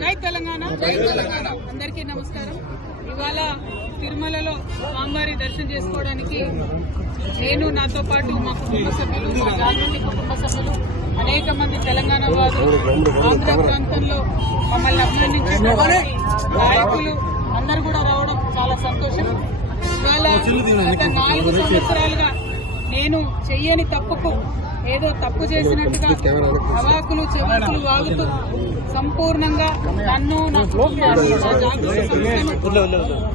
జై తెలంగాణ, జై తెలంగాణ. అందరికీ నమస్కారం. ఇవాళ తిరుమలలో స్వామివారి దర్శనం చేసుకోవడానికి నేను, నాతో పాటు మా కుటుంబ సభ్యులు, మా జాగృతి కుటుంబ సభ్యులు, అనేక మంది తెలంగాణ వారు, ఆంధ్ర ప్రాంతంలో మమ్మల్ని అభినందించేటువంటి నాయకులు అందరూ కూడా రావడం చాలా సంతోషం. ఇవాళ గత 4 సంవత్సరాలుగా నేను చెయ్యని తప్పుకు ఏదో తప్పు చేసినట్టుగా అవాకులు చెవాకులు వాగుతూ సంపూర్ణంగా నన్ను నా కుటుంబాన్ని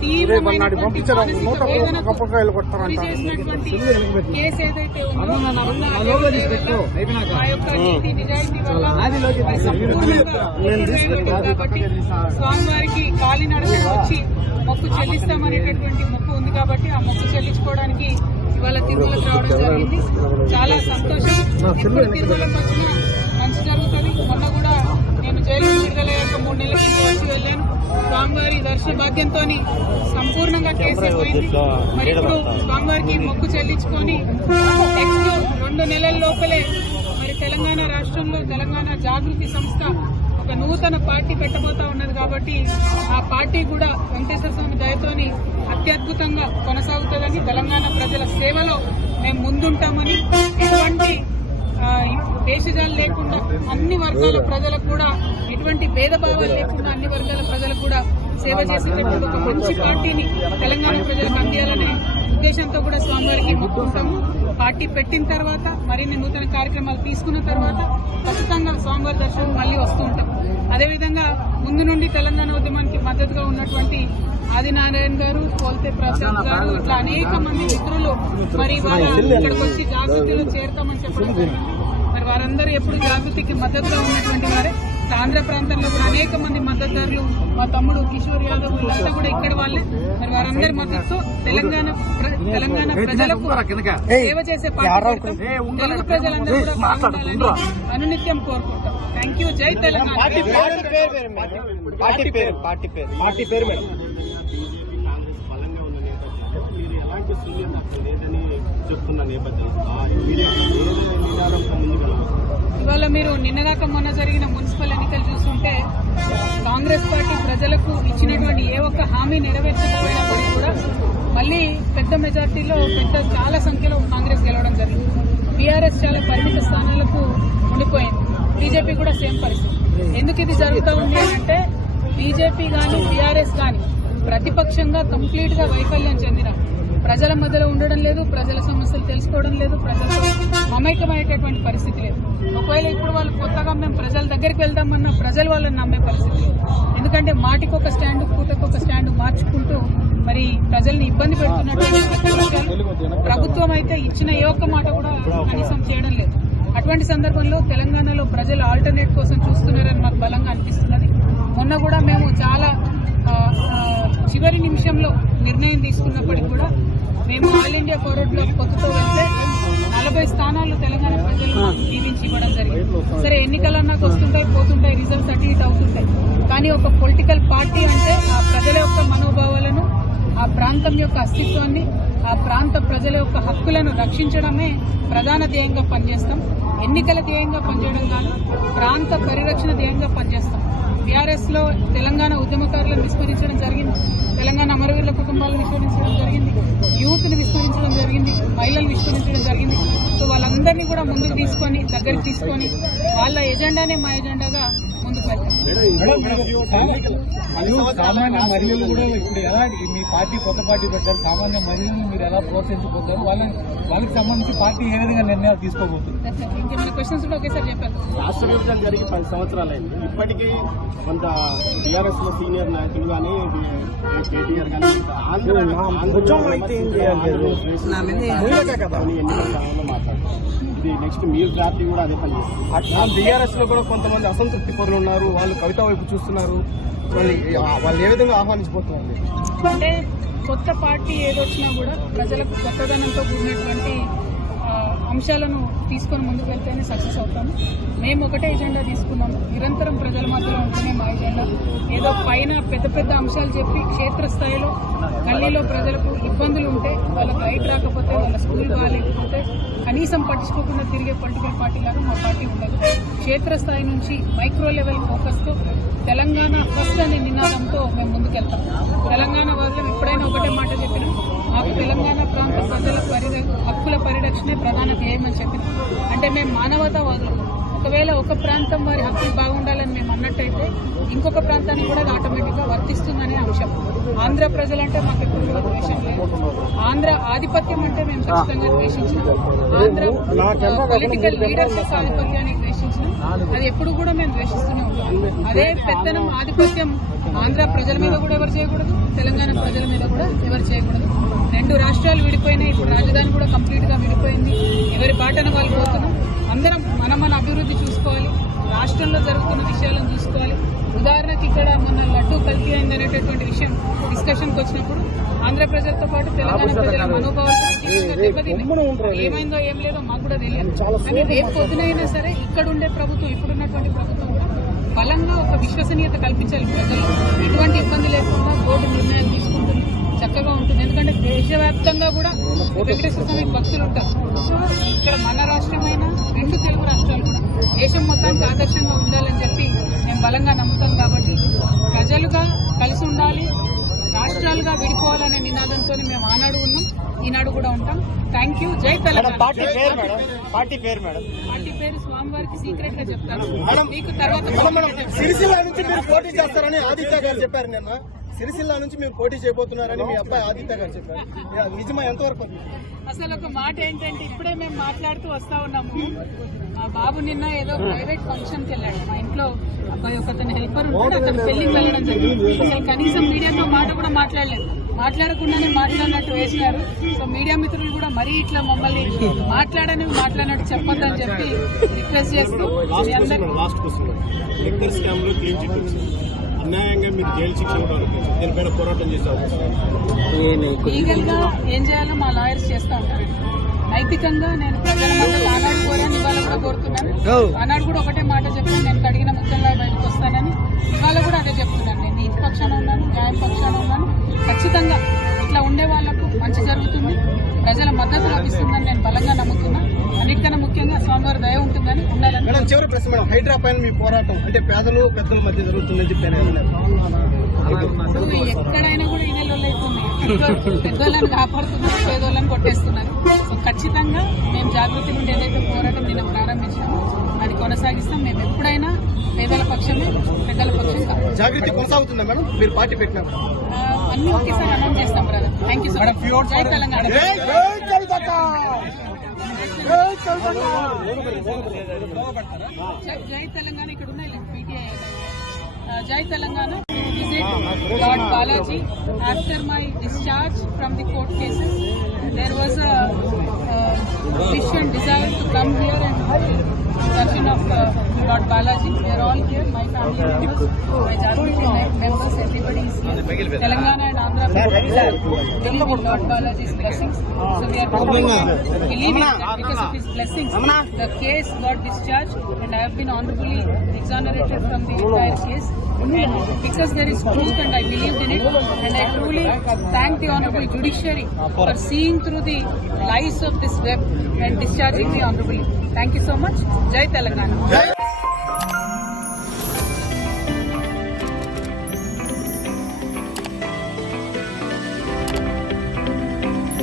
తీవ్రమైనటువంటి మానసిక వేదనకు గురి చేసినటువంటి కేసు ఏదైతే ఉందో ఆ యొక్క నీతి నిజాయితీ వల్ల సంపూర్ణంగా కాబట్టి స్వామివారికి కాలినడకన వచ్చి మొక్కు చెల్లిస్తామనేటటువంటి మొక్కు ఉంది కాబట్టి ఆ మొక్కు చెల్లించుకోవడానికి ఇవాళ తిరుమలకు రావడం జరిగింది. చాలా సంతోషం. ఎప్పుడు తిరుమలకు వచ్చినా మంచి జరుగుతుంది. మొన్న కూడా నేను జైలు విడుదలయ్యాక 3 నెలల కింద వచ్చి వెళ్ళాను. స్వామివారి దర్శన భాగ్యంతో సంపూర్ణంగా కేసు అయిపోయింది. మరి ఇప్పుడు స్వామివారికి మొక్కు చెల్లించుకొని నెక్స్ట్ 2 నెలల లోపలే మరి తెలంగాణ రాష్ట్రంలో తెలంగాణ జాగృతి సంస్థ ఒక నూతన పార్టీ పెట్టబోతా ఉన్నది కాబట్టి ఆ పార్టీ కూడా వెంకటేశ్వర స్వామి దయతోని అత్యద్భుతంగా కొనసాగుతుందని, తెలంగాణ ప్రజల సేవలో మేము ముందుంటామని, ఎటువంటి దేశజాలు లేకుండా అన్ని వర్గాల ప్రజలకు కూడా, ఎటువంటి భేదభావాలు లేకుండా అన్ని వర్గాల ప్రజలకు కూడా సేవ చేసేటటువంటి ఒక మంచి పార్టీని తెలంగాణ ప్రజలకు అందియాలనే ఉద్దేశంతో కూడా స్వామివారికి మొక్కుకుంటాము. పార్టీ పెట్టిన తర్వాత మరిన్ని నూతన కార్యక్రమాలు తీసుకున్న తర్వాత ఖచ్చితంగా స్వామివారి దర్శనం మళ్లీ వస్తూ ఉంటాం. అదేవిధంగా ముందు నుండి తెలంగాణ ఉద్యమానికి మద్దతు మద్దతుగా ఉన్నటువంటి ఆదినారాయణ గారు, పోల్తే ప్రసాద్ గారు, ఇట్లా అనేక మంది మిత్రులు మరి వాళ్ళ ఇక్కడికి వచ్చి జాగృతిలో చేరుతామని చెప్పడం జరిగింది. మరి వారందరూ ఎప్పుడు జాగృతికి మద్దతుగా ఉన్నటువంటి వారే. ఆంధ్ర ప్రాంతంలో కూడా అనేక మంది మద్దతుదారులు, మా తమ్ముడు కిషోర్ యాదవ్ వీళ్ళంతా కూడా ఇక్కడ వాళ్ళే. మరి వారందరి మద్దతు తెలంగాణ ప్రజలకు సేవ చేసే పార్టీ తెలుగు ప్రజలందరూ కూడా బాగుండాలని అనునిత్యం కోరుకుంటాం. Thank you. జై తెలంగాణ. ఇవాళ మీరు నిన్నదాకా మొన్న జరిగిన మున్సిపల్ ఎన్నికలు చూస్తుంటే కాంగ్రెస్ పార్టీ ప్రజలకు ఇచ్చినటువంటి ఏ ఒక్క హామీ నెరవేర్చకపోయినప్పటికీ కూడా మళ్ళీ పెద్ద మెజార్టీలో చాలా సంఖ్యలో కాంగ్రెస్ గెలవడం జరిగింది. బీఆర్ఎస్ చాలా పరిమిత స్థానాలకు ఉండిపోయింది. బీజేపీ కూడా సేమ్ పరిస్థితి. ఎందుకు ఇది జరుగుతూ ఉంది అంటే బీజేపీ కానీ బీఆర్ఎస్ కానీ ప్రతిపక్షంగా కంప్లీట్ గా వైఫల్యం చెందిన, ప్రజల మధ్యలో ఉండడం లేదు, ప్రజల సమస్యలు తెలుసుకోవడం లేదు, ప్రజలతో మమైకమయ్యేటటువంటి పరిస్థితి లేదు. ఒకవేళ ఇప్పుడు వాళ్ళు కొత్తగా మేము ప్రజల దగ్గరికి వెళ్దామన్నా ప్రజలు వాళ్ళని నమ్మే పరిస్థితి లేదు. ఎందుకంటే మాటికి ఒక స్టాండ్, పూటకు ఒక స్టాండ్ మార్చుకుంటూ మరి ప్రజల్ని ఇబ్బంది పెడుతున్నటువంటి ప్రతిపక్షాలు, ప్రభుత్వం అయితే ఇచ్చిన ఏ ఒక్క మాట కూడా కనీసం చేయడం లేదు. అటువంటి సందర్భంలో తెలంగాణలో ప్రజలు ఆల్టర్నేట్ కోసం చూస్తున్నారని మాకు బలంగా అనిపిస్తున్నది. మొన్న కూడా మేము చాలా చివరి నిమిషంలో నిర్ణయం తీసుకున్నప్పటికీ కూడా మేము ఆల్ ఇండియా ఫార్వర్డ్ బ్లాక్ పొత్తుతో వెళ్తే 40 స్థానాలు తెలంగాణ ప్రజలు దీవించి ఇవ్వడం జరిగింది. సరే, ఎన్నికలన్నాకు వస్తుంటాయి, పోతుంటాయి, రిజల్ట్స్ అటు ఇటు అవుతుంటాయి. కానీ ఒక పొలిటికల్ పార్టీ అంటే ఆ ప్రజల యొక్క మనోభావాలను, ఆ ప్రాంతం యొక్క అస్తిత్వాన్ని, ఆ ప్రాంత ప్రజల యొక్క హక్కులను రక్షించడమే ప్రధాన ధ్యేయంగా పనిచేస్తాం. ఎన్నికల ధ్యేయంగా పనిచేయడం కాదు, ప్రాంత పరిరక్షణ ధ్యేయంగా పనిచేస్తాం. బీఆర్ఎస్ లో తెలంగాణ ఉద్యమకారులను విస్మరించడం జరిగింది, తెలంగాణ అమరవీరుల కుటుంబాలను విస్మరించడం జరిగింది, యూత్ ని విస్మరించడం జరిగింది, మహిళలు విస్మరించడం జరిగింది. సో వాళ్ళందరినీ కూడా ముందుకు తీసుకొని, దగ్గరికి తీసుకొని వాళ్ళ ఎజెండానే మా ఎజెండాగా ముందుకు వెళ్తాం. సామాన్య మహిళలు కూడా ఇప్పుడు ఎలా, మీ పార్టీ కొత్త పార్టీ పెట్టారు, సామాన్య మహిళలు మీరు ఎలా ప్రోత్సహించబోతారు, వాళ్ళకి సంబంధించి పార్టీ ఏ విధంగా నిర్ణయాలు తీసుకోబోతుంది? ఇంకేమైనా క్వశ్చన్స్ కూడా ఒకేసారి చెప్పారు. రాష్ట్ర విభజన జరిగి 10 సంవత్సరాలైంది. ఇప్పటికీ కొంత టీఆర్ఎస్ లో సీనియర్ నాయకులు కానీ కేటీఆర్ కానీ ఎన్నికల స్థానంలో మాట్లాడుతున్నారు. ఇది నెక్స్ట్ మీరు పార్టీ కూడా అదే పని చేస్తారు. బీఆర్ఎస్ లో కూడా కొంతమంది అసంతృప్తి పరులు ఉన్నారు, వాళ్ళు కవిత వైపు చూస్తున్నారు. వాళ్ళు ఏ విధంగా ఆహ్వానించబోతున్నారు అంటే కొత్త పార్టీ ఏదొచ్చినా కూడా ప్రజలకు కొత్తదనంతో కూడినటువంటి అంశాలను తీసుకొని ముందుకు వెళ్తేనే సక్సెస్ అవుతాము. మేము ఒకటే ఎజెండా తీసుకున్నాము, నిరంతరం ప్రజల మధ్యలో ఉంటేనే మా ఎజెండా. ఏదో పైన పెద్ద పెద్ద అంశాలు చెప్పి క్షేత్రస్థాయిలో గల్లీలో ప్రజలకు ఇబ్బందులు ఉంటే, వాళ్ళకి రైట్ రాకపోతే, వాళ్ళ స్కూల్ బాగాలేకపోతే కనీసం పట్టించుకోకుండా తిరిగే పొలిటికల్ పార్టీ లాగా మా పార్టీ ఉండదు. క్షేత్రస్థాయి నుంచి మైక్రో లెవెల్ ఫోకస్తో తెలంగాణ ఫస్ట్ అనే నినాదంతో మేము ముందుకెళ్తాం. తెలంగాణ వాళ్ళు ఎప్పుడైనా ఒకటే మాట చెప్పినాం, మాకు తెలంగాణ ప్రాంత ప్రజల హక్కుల పరిరక్షణే ప్రధాన ధ్యేయం అని చెప్పినాం. అంటే మేము మానవతావాదులు. ఒకవేళ ఒక ప్రాంతం వారి హక్కులు బాగుండాలని మేము అన్నట్టయితే ఇంకొక ప్రాంతానికి కూడా ఆటోమేటిక్ గా వర్తిస్తుందనే అంశం. ఆంధ్ర ప్రజలంటే మాకు ఎప్పుడు కూడా ద్వేషం లేదు. ఆంధ్ర ఆధిపత్యం అంటే మేము ఖచ్చితంగా ద్వేషించినాం. ఆంధ్ర పొలిటికల్ లీడర్స్ యొక్క ఆధిపత్యాన్ని ద్వేషించినాం. అది ఎప్పుడు కూడా మేము ద్వేషిస్తూనే ఉంటాం. అదే పెత్తనం, ఆధిపత్యం ఆంధ్ర ప్రజల మీద కూడా ఎవరు చేయకూడదు, తెలంగాణ ప్రజల మీద కూడా ఎవరు చేయకూడదు. 2 రాష్ట్రాలు విడిపోయినాయి, ఇప్పుడు రాజధాని కూడా కంప్లీట్ గా విడిపోయింది. ఎవరి బాటన వాళ్ళు పోతున్నాం. అందరం మన అభివృద్ధి చూసుకోవాలి, రాష్ట్రంలో జరుగుతున్న విషయాలను చూసుకోవాలి. ఉదాహరణకి ఇక్కడ మన లడ్డూ కల్తీ అయింది అనేటటువంటి విషయం డిస్కషన్కి వచ్చినప్పుడు ఆంధ్ర ప్రజలతో పాటు తెలంగాణ ప్రజల మనోభావాలు ఏమైందో ఏం లేదో మాకు కూడా తెలియదు. కానీ రేపు పొద్దునైనా సరే ఇక్కడ ఉండే ప్రభుత్వం, ఇప్పుడున్నటువంటి ప్రభుత్వం కూడా బలంగా ఒక విశ్వసనీయత కల్పించాలి ప్రజలు. ఎటువంటి ఇబ్బంది లేకుండా బోర్డు నిర్ణయాలు తీసుకుంటుంది, చక్కగా ఉంటుంది. ఎందుకంటే దేశవ్యాప్తంగా కూడా వెంకటేశ్వర స్వామికి భక్తులు ఉంటారు. సో ఇక్కడ మన రాష్ట్రమైనా 2 తెలుగు రాష్ట్రాలు కూడా దేశం మొత్తానికి ఆదర్శంగా ఉండాలని చెప్పి మేము బలంగా నమ్ముతాం. కాబట్టి ప్రజలుగా కలిసి ఉండాలి, రాష్ట్రాలుగా విడిపోవాలనే నినాదంతో మేము ఆనాడు ఉన్నాం, ఈనాడు కూడా ఉంటాం. Thank you. జై తెలంగాణ. పార్టీ పేరు మేడం? పార్టీ పేరు స్వామివారికి సీక్రెట్ గా చెప్తారు మీకు తర్వాత. సిరిసిల్ల నుంచి మీరు పోటీ చేస్తారని ఆదిత్య గారు చెప్పారు నిన్న. సిరిసిల్ల నుంచి మీరు పోటీ చేయబోతున్నారని మీ అబ్బాయి ఆదిత్య గారు చెప్పారు. అది నిజమా, ఎంతవరకు? అసలు ఒక మాట ఏంటంటే ఇప్పుడే మేము మాట్లాడుతూ వస్తా ఉన్నాము. మా బాబు నిన్న ఏదో ప్రైవేట్ ఫంక్షన్ కి వెళ్ళాడు. మా ఇంట్లో అబ్బాయి ఒకతను హెల్పర్ ఉంటాడు, అతను పెళ్లికి వెళ్ళడం జరిగింది. అసలు కనీసం మీడియాతో మాట కూడా మాట్లాడలేదు. మాట్లాడకుండానే మాట్లాడినట్టు వేసినారు. సో మీడియా మిత్రులు కూడా మరీ ఇట్లా మమ్మల్ని మాట్లాడినట్టు చెప్పొద్దని చెప్పి రిక్వెస్ట్ చేస్తూ మీ అందరికీ లాస్ట్ క్వశ్చన్, లిక్కర్ స్కామ్ లో క్లీన్ చిట్ వచ్చింది. అన్యాయంగా మీరు జైలు శిక్ష దీనిపైన పోరాటం చేశారు. లీగల్ గా ఏం చేయాలో మా లాయర్స్ చేస్తా ఉంటారు. నైతికంగా నేను ప్రజల మధ్య ఆనాడు కోరాను, ఇవాళ కూడా కోరుతున్నాను. ఆనాడు కూడా ఒకటే మాట చెప్పాను, నేను కడిగిన ముఖ్యంగా బయటకు వస్తానని. ఇవాళ కూడా అదే చెప్తున్నాను. నేను నీతి పక్షాన ఉన్నాను, న్యాయం పక్షాన ఉన్నాను. ఖచ్చితంగా ఇట్లా ఉండే వాళ్లకు మంచి జరుగుతుంది, ప్రజల మద్దతు లభిస్తుందని నేను బలంగా నమ్ముతున్నా. అన్నిటికన్నా ముఖ్యంగా స్వామివారి దయ ఉంటుందని ఉండాలని. మేడం, చివరి ప్రశ్న మేడం, హైడ్రా పైన మీ పోరాటం అంటే పేదలు పెద్దల మధ్య జరుగుతుందని చెప్పారు. ఎక్కడైనా కూడా ఇదే లొల్లి అవుతుంది. పెద్దోళ్ళని కాపాడుతున్నారు, పేదోళ్ళని కొట్టేస్తున్నారు. సో ఖచ్చితంగా మేము జాగృతి నుండి ఏదైతే పోరాటం నిన్న ప్రారంభించామో అది కొనసాగిస్తాం. మేము ఎప్పుడైనా పేదల పక్షమే, పెద్దల పక్షం కాదు. జాగృతి కొనసాగుతుందా మేడం మీరు పార్టీ పెట్టినా? అన్ని ఒకేసారి అనౌన్స్ చేస్తాం brother. Thank you so much. జై తెలంగాణ. జై తెలంగాణ. ఇక్కడ ఉన్నాయి పీటీఐ. జై Telangana. Visit Lord Balaji. After my discharge from the court cases, there was a wish and desire to come here and darshan of Lord Balaji. We are all here, my family members, my Jagriti members, everybody is here. Telangana and Andhra believe in Lord Balaji's blessings. So we are believing that because of his blessings, the case got discharged and I have been honorably exonerated from the entire case. And because there is truth and I believed in it, and I truly thank the Honorable Judiciary for seeing through the lies of this web and discharging me honorably. Thank you so much. Jai Telangana.